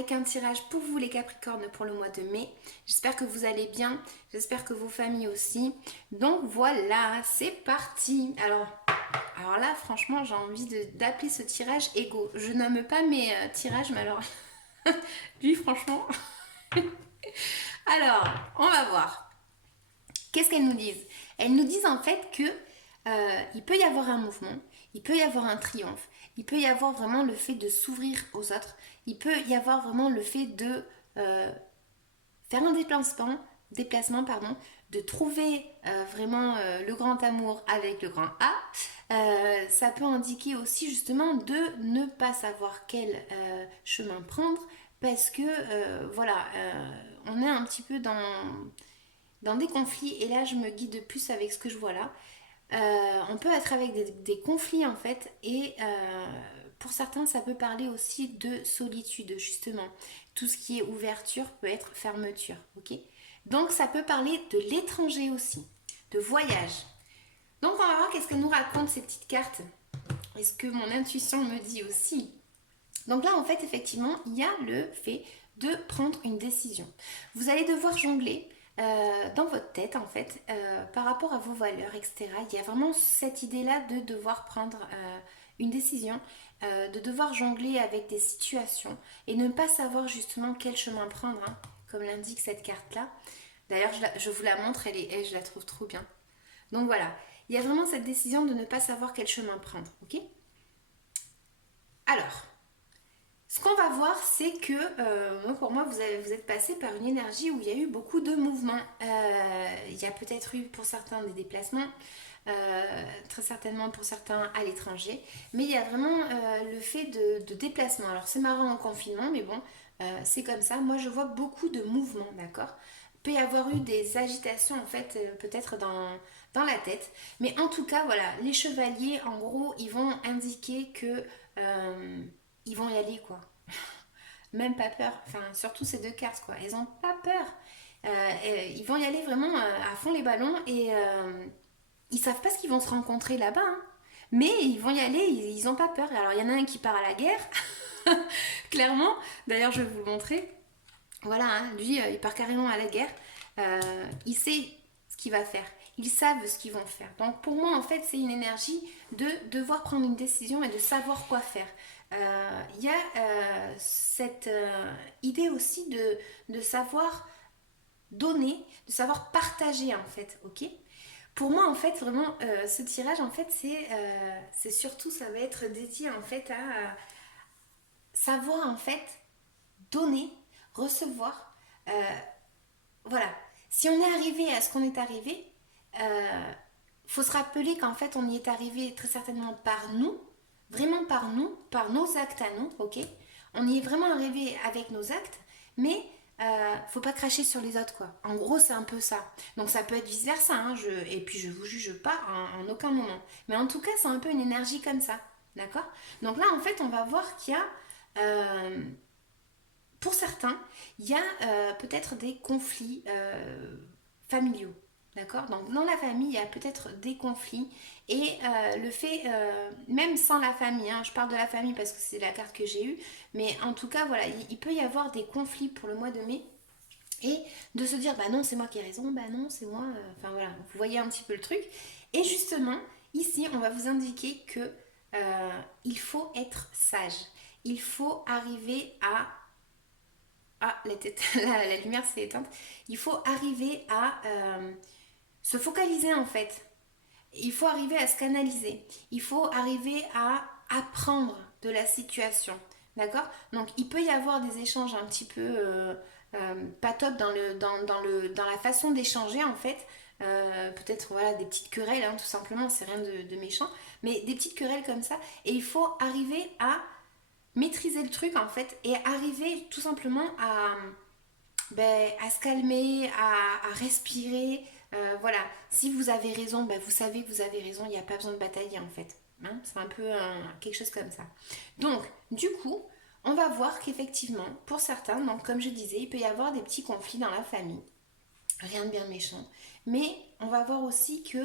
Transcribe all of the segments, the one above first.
avec un tirage pour vous les Capricornes pour le mois de mai. J'espère que vous allez bien, j'espère que vos familles aussi. Donc voilà, c'est parti. Alors là, franchement, j'ai envie d'appeler ce tirage Ego. Je nomme pas mes tirages, mais alors, lui, franchement. Alors, on va voir. Qu'est-ce qu'elles nous disent? Elles nous disent en fait que il peut y avoir un mouvement, il peut y avoir un triomphe, il peut y avoir vraiment le fait de s'ouvrir aux autres, il peut y avoir vraiment le fait de faire un déplacement pardon, de trouver vraiment le grand amour avec le grand A. Ça peut indiquer aussi justement de ne pas savoir quel chemin prendre parce que voilà, on est un petit peu dans des conflits et là je me guide plus avec ce que je vois là. On peut être avec des conflits en fait et pour certains ça peut parler aussi de solitude justement. Tout ce qui est ouverture peut être fermeture, ok? Donc ça peut parler de l'étranger aussi, de voyage. Donc on va voir qu'est-ce que nous racontent ces petites cartes. Est-ce que mon intuition me dit aussi? Donc là en fait effectivement il y a le fait de prendre une décision. Vous allez devoir jongler dans votre tête en fait par rapport à vos valeurs, etc. Il y a vraiment cette idée-là de devoir prendre une décision, de devoir jongler avec des situations et ne pas savoir justement quel chemin prendre, hein, comme l'indique cette carte-là. D'ailleurs, je vous la montre, je la trouve trop bien. Donc voilà, il y a vraiment cette décision de ne pas savoir quel chemin prendre, ok? Alors, ce qu'on va voir, c'est que pour moi, vous êtes passé par une énergie où il y a eu beaucoup de mouvements. Il y a peut-être eu pour certains des déplacements, très certainement pour certains à l'étranger, mais il y a vraiment le fait de déplacement. Alors c'est marrant en confinement, mais bon, c'est comme ça. Moi, je vois beaucoup de mouvements, d'accord? Il peut y avoir eu des agitations en fait, peut-être dans la tête, mais en tout cas, voilà, les chevaliers, en gros, ils vont indiquer que ils vont y aller quoi. Même pas peur. Enfin, surtout ces deux cartes quoi. Ils ont pas peur. Ils vont y aller vraiment à fond les ballons et ils savent pas ce qu'ils vont se rencontrer là-bas, hein. Mais ils vont y aller, ils ont pas peur. Alors il y en a un qui part à la guerre, clairement. D'ailleurs, je vais vous le montrer. Voilà, hein, lui, il part carrément à la guerre. Il sait ce qu'il va faire. Ils savent ce qu'ils vont faire. Donc pour moi, en fait, c'est une énergie de devoir prendre une décision et de savoir quoi faire. Il y a cette idée aussi de savoir donner, de savoir partager en fait, ok? Pour moi, en fait, vraiment, ce tirage, en fait, c'est surtout, ça va être dédié en fait à savoir en fait donner, recevoir. Voilà. Si on est arrivé à ce qu'on est arrivé, faut se rappeler qu'en fait, on y est arrivé très certainement par nous, vraiment par nous, par nos actes à nous, ok? On y est vraiment arrivé avec nos actes, mais faut pas cracher sur les autres, quoi. En gros, c'est un peu ça. Donc ça peut être vice versa, hein, et puis je vous juge pas en aucun moment. Mais en tout cas, c'est un peu une énergie comme ça, d'accord? Donc là, en fait, on va voir qu'il y a pour certains, il y a peut-être des conflits familiaux. D'accord? Donc dans la famille, il y a peut-être des conflits et le fait, même sans la famille, hein, je parle de la famille parce que c'est la carte que j'ai eue, mais en tout cas, voilà, il peut y avoir des conflits pour le mois de mai et de se dire, bah non, c'est moi qui ai raison, bah non, c'est moi, enfin voilà, vous voyez un petit peu le truc. Et justement, ici, on va vous indiquer que il faut être sage. Il faut arriver à la lumière s'est éteinte. Il faut arriver à se focaliser en fait. Il faut arriver à se canaliser. Il faut arriver à apprendre de la situation. D'accord? Donc il peut y avoir des échanges un petit peu pas top dans la façon d'échanger en fait. Peut-être voilà, des petites querelles, hein, tout simplement, c'est rien de méchant. Mais des petites querelles comme ça. Et il faut arriver à maîtriser le truc en fait et arriver tout simplement à se calmer, à respirer. Voilà, si vous avez raison, vous savez que vous avez raison, il n'y a pas besoin de batailler en fait. Hein, c'est un peu quelque chose comme ça. Donc, du coup, on va voir qu'effectivement, pour certains, donc comme je disais, il peut y avoir des petits conflits dans la famille. Rien de bien méchant. Mais on va voir aussi que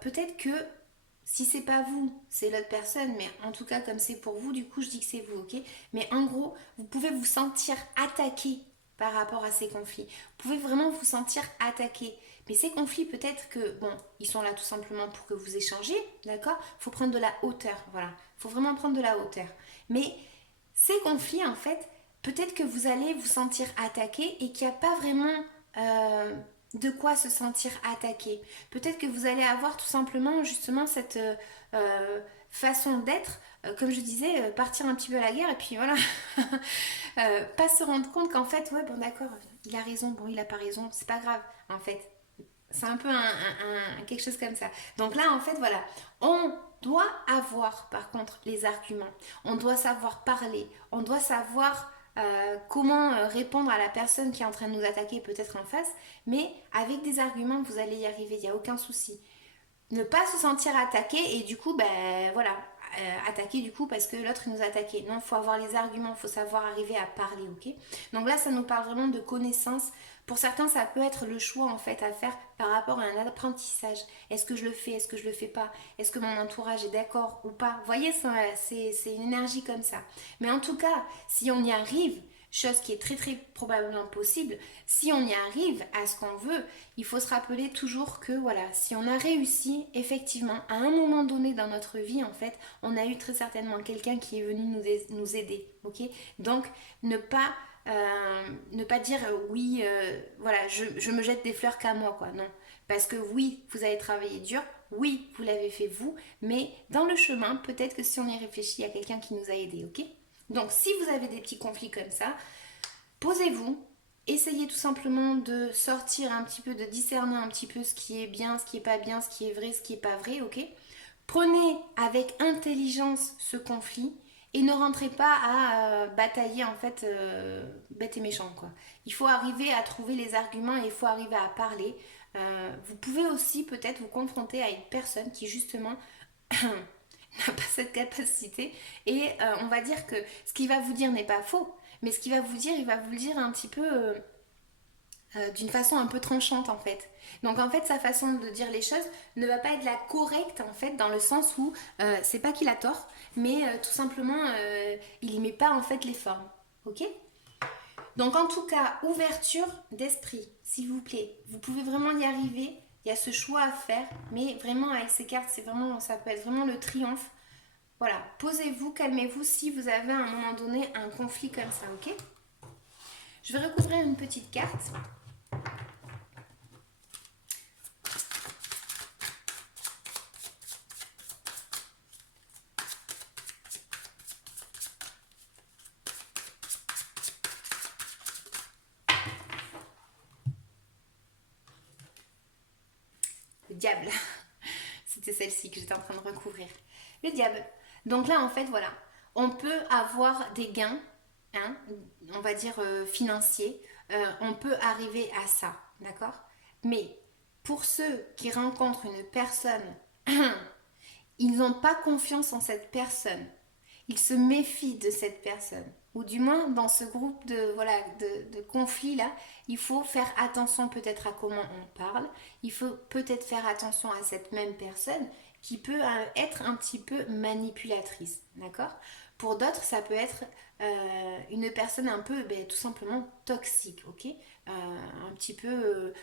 peut-être que Si c'est pas vous, c'est l'autre personne, mais en tout cas, comme c'est pour vous, du coup, je dis que c'est vous, ok? Mais en gros, vous pouvez vous sentir attaqué par rapport à ces conflits. Vous pouvez vraiment vous sentir attaqué. Mais ces conflits, peut-être que, bon, ils sont là tout simplement pour que vous échangez, d'accord? Il faut prendre de la hauteur, voilà. Il faut vraiment prendre de la hauteur. Mais ces conflits, en fait, peut-être que vous allez vous sentir attaqué et qu'il n'y a pas vraiment euh, de quoi se sentir attaqué. Peut-être que vous allez avoir tout simplement justement cette façon d'être, comme je disais, partir un petit peu à la guerre et puis voilà, pas se rendre compte qu'en fait, ouais, bon d'accord, il a raison, bon, il a pas raison, c'est pas grave, en fait. C'est un peu quelque chose comme ça. Donc là, en fait, voilà, on doit avoir, par contre, les arguments. On doit savoir parler. On doit savoir comment répondre à la personne qui est en train de nous attaquer, peut-être en face. Mais avec des arguments, vous allez y arriver. Il n'y a aucun souci. Ne pas se sentir attaqué et du coup, ben voilà, attaqué du coup parce que l'autre nous a attaqué. Non, il faut avoir les arguments, il faut savoir arriver à parler, ok? Donc là, ça nous parle vraiment de connaissances. Pour certains, ça peut être le choix en fait à faire par rapport à un apprentissage. Est-ce que je le fais, est-ce que je le fais pas? Est-ce que mon entourage est d'accord ou pas? Vous voyez, c'est une énergie comme ça. Mais en tout cas, si on y arrive, chose qui est très très probablement possible, si on y arrive à ce qu'on veut, il faut se rappeler toujours que voilà, si on a réussi, effectivement, à un moment donné dans notre vie, en fait, on a eu très certainement quelqu'un qui est venu nous aider, ok? Donc, ne pas, ne pas dire oui, voilà, je me jette des fleurs qu'à moi, quoi, non. Parce que oui, vous avez travaillé dur, oui, vous l'avez fait vous, mais dans le chemin, peut-être que si on y réfléchit, il y a quelqu'un qui nous a aidés, ok? Donc, si vous avez des petits conflits comme ça, posez-vous, essayez tout simplement de sortir un petit peu, de discerner un petit peu ce qui est bien, ce qui est pas bien, ce qui est vrai, ce qui est pas vrai, ok? Prenez avec intelligence ce conflit et ne rentrez pas à batailler en fait bête et méchant quoi. Il faut arriver à trouver les arguments et il faut arriver à parler. Vous pouvez aussi peut-être vous confronter à une personne qui justement n'a pas cette capacité et on va dire que ce qu'il va vous dire n'est pas faux, mais ce qu'il va vous dire, il va vous le dire un petit peu d'une façon un peu tranchante en fait. Donc en fait sa façon de dire les choses ne va pas être la correcte en fait dans le sens où c'est pas qu'il a tort, mais tout simplement il y met pas en fait les formes. Ok? Donc en tout cas ouverture d'esprit, s'il vous plaît. Vous pouvez vraiment y arriver. Il y a ce choix à faire, mais vraiment avec ces cartes, c'est vraiment ça peut être vraiment le triomphe. Voilà, posez-vous, calmez-vous si vous avez à un moment donné un conflit comme ça, ok? Je vais recouvrir une petite carte. Le diable. C'était celle-ci que j'étais en train de recouvrir. Le diable. Donc là, en fait, voilà. On peut avoir des gains, hein, on va dire financiers. On peut arriver à ça, d'accord? Mais pour ceux qui rencontrent une personne, ils n'ont pas confiance en cette personne. Ils se méfient de cette personne. Ou du moins, dans ce groupe de, voilà, de conflits là, il faut faire attention peut-être à comment on parle. Il faut peut-être faire attention à cette même personne qui peut être un petit peu manipulatrice. D'accord? Pour d'autres, ça peut être une personne un peu ben, tout simplement toxique, ok? Un petit peu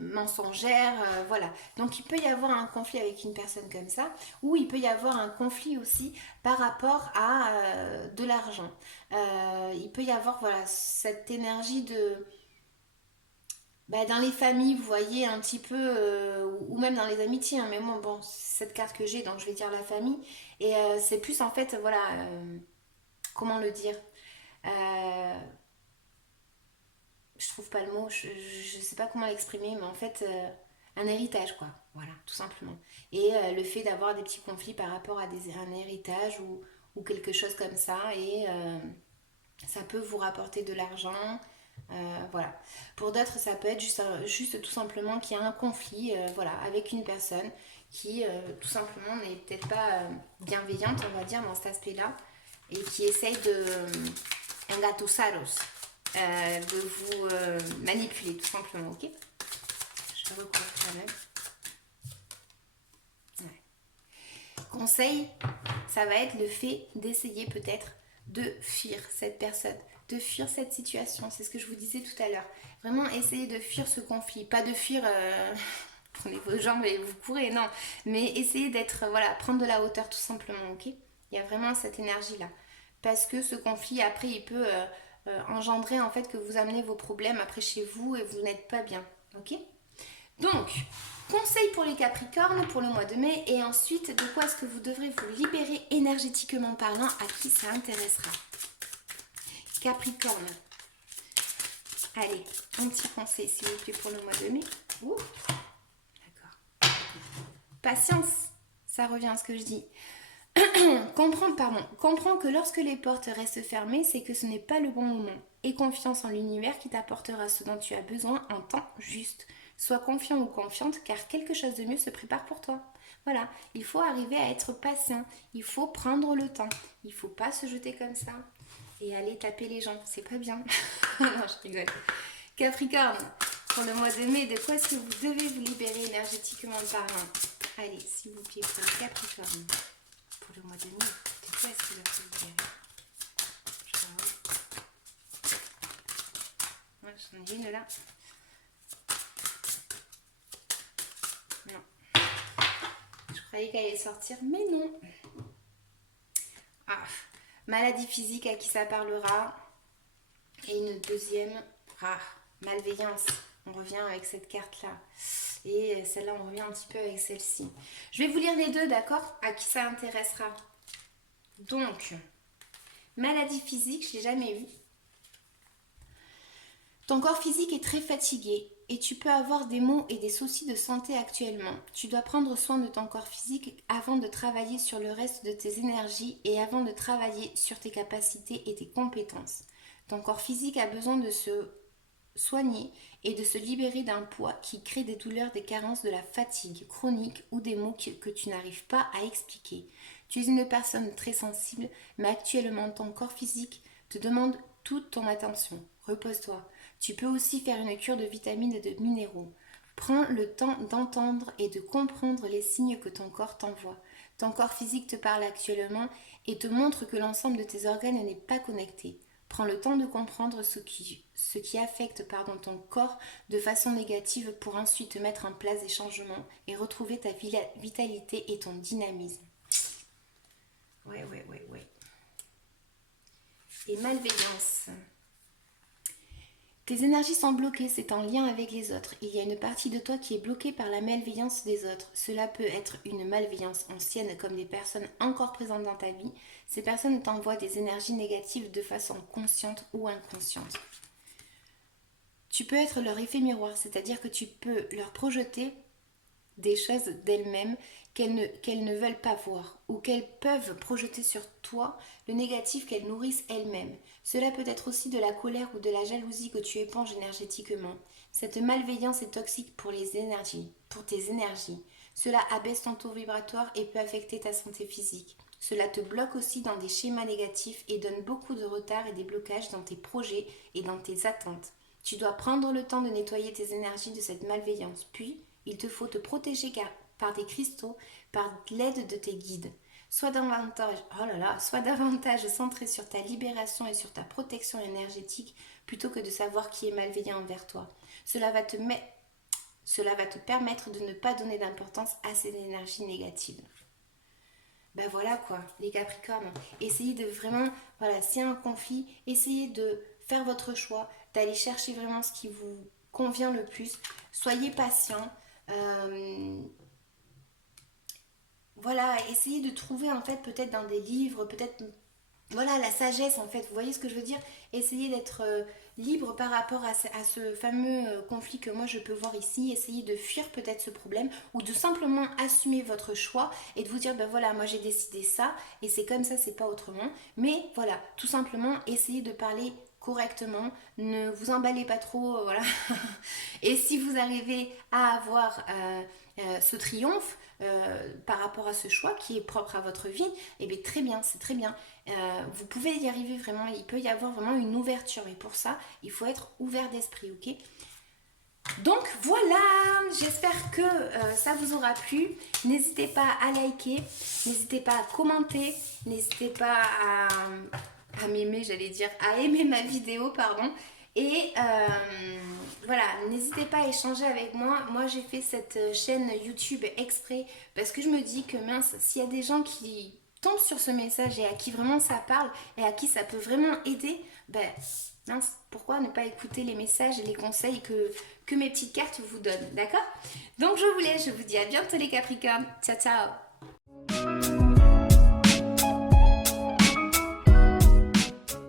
mensongère, voilà. Donc il peut y avoir un conflit avec une personne comme ça, ou il peut y avoir un conflit aussi par rapport à de l'argent. Il peut y avoir voilà, cette énergie de... Bah, dans les familles, vous voyez un petit peu, ou même dans les amitiés, hein, mais moi, bon, c'est cette carte que j'ai, donc je vais dire la famille. Et c'est plus en fait, voilà, comment le dire je trouve pas le mot, je sais pas comment l'exprimer, mais en fait, un héritage, quoi. Voilà, tout simplement. Et le fait d'avoir des petits conflits par rapport à un héritage ou quelque chose comme ça, et ça peut vous rapporter de l'argent. Voilà. Pour d'autres, ça peut être juste tout simplement qu'il y a un conflit voilà, avec une personne qui tout simplement n'est peut-être pas bienveillante, on va dire, dans cet aspect-là, et qui essaye de engatusaros, de vous manipuler tout simplement, ok? Je vais recouvrir quand même. Ouais. Conseil, ça va être le fait d'essayer peut-être de fuir cette personne, de fuir cette situation. C'est ce que je vous disais tout à l'heure. Vraiment essayer de fuir ce conflit. Pas de fuir, prenez vos jambes et vous courez, non. Mais essayer d'être, voilà, prendre de la hauteur tout simplement, ok. Il y a vraiment cette énergie-là. Parce que ce conflit, après, il peut engendrer en fait que vous amenez vos problèmes après chez vous et vous n'êtes pas bien, ok. Donc, conseil pour les Capricornes pour le mois de mai et ensuite de quoi est-ce que vous devrez vous libérer énergétiquement parlant, à qui ça intéressera. Capricorne, allez, un petit conseil s'il vous plaît pour le mois de mai. Ouh, d'accord. Patience, ça revient à ce que je dis. Comprends que lorsque les portes restent fermées, c'est que ce n'est pas le bon moment. Et confiance en l'univers qui t'apportera ce dont tu as besoin en temps juste. Sois confiant ou confiante car quelque chose de mieux se prépare pour toi. Voilà, il faut arriver à être patient, il faut prendre le temps, il ne faut pas se jeter comme ça et aller taper les gens, c'est pas bien. Non, je rigole. Capricorne, pour le mois de mai, de quoi est-ce que vous devez vous libérer énergétiquement parlant? Allez, s'il vous plaît, pour le Capricorne. Pour le mois de mai, de quoi est-ce qu'il va se libérer? Ouais, j'en ai une là. Non. Je croyais qu'elle allait sortir, mais non. Ah. Maladie physique à qui ça parlera. Et une deuxième. Ah, malveillance. On revient avec cette carte-là. Et celle-là, on revient un petit peu avec celle-ci. Je vais vous lire les deux, d'accord? À qui ça intéressera. Donc, maladie physique, je ne l'ai jamais eu. Ton corps physique est très fatigué et tu peux avoir des maux et des soucis de santé actuellement. Tu dois prendre soin de ton corps physique avant de travailler sur le reste de tes énergies et avant de travailler sur tes capacités et tes compétences. Ton corps physique a besoin de se soigner et de se libérer d'un poids qui crée des douleurs, des carences, de la fatigue chronique ou des maux que tu n'arrives pas à expliquer. Tu es une personne très sensible, mais actuellement ton corps physique te demande toute ton attention. Repose-toi. Tu peux aussi faire une cure de vitamines et de minéraux. Prends le temps d'entendre et de comprendre les signes que ton corps t'envoie. Ton corps physique te parle actuellement et te montre que l'ensemble de tes organes n'est pas connecté. Prends le temps de comprendre ce qui affecte ton corps de façon négative pour ensuite te mettre en place des changements et retrouver ta vitalité et ton dynamisme. Ouais. Et malveillance. Tes énergies sont bloquées, c'est en lien avec les autres. Il y a une partie de toi qui est bloquée par la malveillance des autres. Cela peut être une malveillance ancienne comme des personnes encore présentes dans ta vie. Ces personnes t'envoient des énergies négatives de façon consciente ou inconsciente. Tu peux être leur effet miroir, c'est-à-dire que tu peux leur projeter des choses d'elles-mêmes qu'elles ne veulent pas voir ou qu'elles peuvent projeter sur toi le négatif qu'elles nourrissent elles-mêmes. Cela peut être aussi de la colère ou de la jalousie que tu éponges énergétiquement. Cette malveillance est toxique pour tes énergies. Cela abaisse ton taux vibratoire et peut affecter ta santé physique. Cela te bloque aussi dans des schémas négatifs et donne beaucoup de retard et des blocages dans tes projets et dans tes attentes. Tu dois prendre le temps de nettoyer tes énergies de cette malveillance, puis il te faut te protéger par des cristaux, par l'aide de tes guides. Sois davantage centré sur ta libération et sur ta protection énergétique plutôt que de savoir qui est malveillant envers toi. Cela va te permettre de ne pas donner d'importance à ces énergies négatives. Ben voilà quoi, les Capricornes. Essayez de vraiment, voilà, s'il y a un conflit, essayez de faire votre choix, d'aller chercher vraiment ce qui vous convient le plus. Soyez patient. Voilà, essayez de trouver en fait peut-être dans des livres, peut-être voilà la sagesse en fait, vous voyez ce que je veux dire. Essayez d'être libre par rapport à ce fameux conflit que moi je peux voir ici. Essayez de fuir peut-être ce problème ou de simplement assumer votre choix et de vous dire ben voilà, moi j'ai décidé ça et c'est comme ça, c'est pas autrement. Mais voilà, tout simplement essayez de parler correctement, ne vous emballez pas trop, voilà. Et si vous arrivez à avoir ce triomphe par rapport à ce choix qui est propre à votre vie, et bien très bien, c'est très bien. Vous pouvez y arriver vraiment, il peut y avoir vraiment une ouverture, mais pour ça, il faut être ouvert d'esprit, ok? Donc voilà, j'espère que ça vous aura plu. N'hésitez pas à liker, n'hésitez pas à commenter, n'hésitez pas à m'aimer, j'allais dire, à aimer ma vidéo, pardon. Et voilà, n'hésitez pas à échanger avec moi. Moi, j'ai fait cette chaîne YouTube exprès parce que je me dis que mince, s'il y a des gens qui tombent sur ce message et à qui vraiment ça parle et à qui ça peut vraiment aider, ben mince, pourquoi ne pas écouter les messages et les conseils que mes petites cartes vous donnent, d'accord? Donc je vous laisse, je vous dis à bientôt les Capricornes. Ciao ciao.